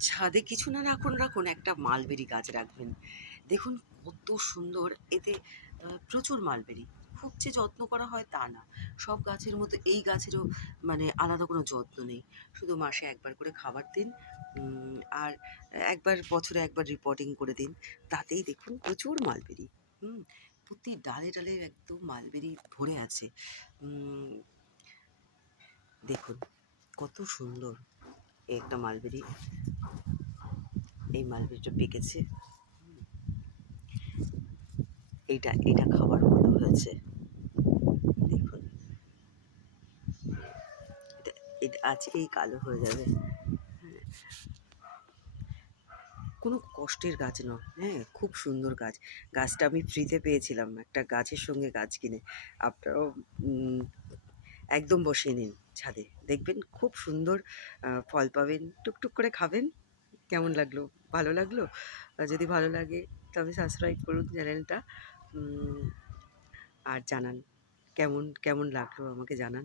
ছাদে কিছু না রাখুন একটা মালবেরি গাছ রাখবেন। দেখুন কত সুন্দর এতে প্রচুর মালবেরি। খুব যে যত্ন করা হয় তা না। সব গাছের মতো এই গাছেরও মানে আলাদা কোনো যত্ন নেই। শুধু মাসে একবার করে খাবার দিন, আর বছরে একবার রিপোর্টিং করে দিন। তাতেই দেখুন প্রচুর মালবেরি। হুম, প্রতি ডালে একদম মালবেরি ভরে আছে। উম দেখুন কত সুন্দর এই একটা মালবেরি। এই মালবেরিটা পেকেছে। এটা খাওয়ার মতো হয়েছে। দেখুন এটা এটা আজকেই কালো হয়ে যাবে। হ্যাঁ, কোনো কষ্টের গাছ নয়, হ্যাঁ, খুব সুন্দর গাছ। গাছটা আমি ফ্রিতে পেয়েছিলাম একটা গাছের সঙ্গে গাছ কিনে। আপনারাও একদম বসিয়ে নিন ছাদে। দেখবেন খুব সুন্দর ফল পাবেন। টুকটুক করে খাবেন। কেমন লাগলো? ভালো লাগলো? যদি ভালো লাগে তবে সাবস্ক্রাইব করুন চ্যানেলটা। উম আর জানান কেমন লাগলো আমাকে জানান।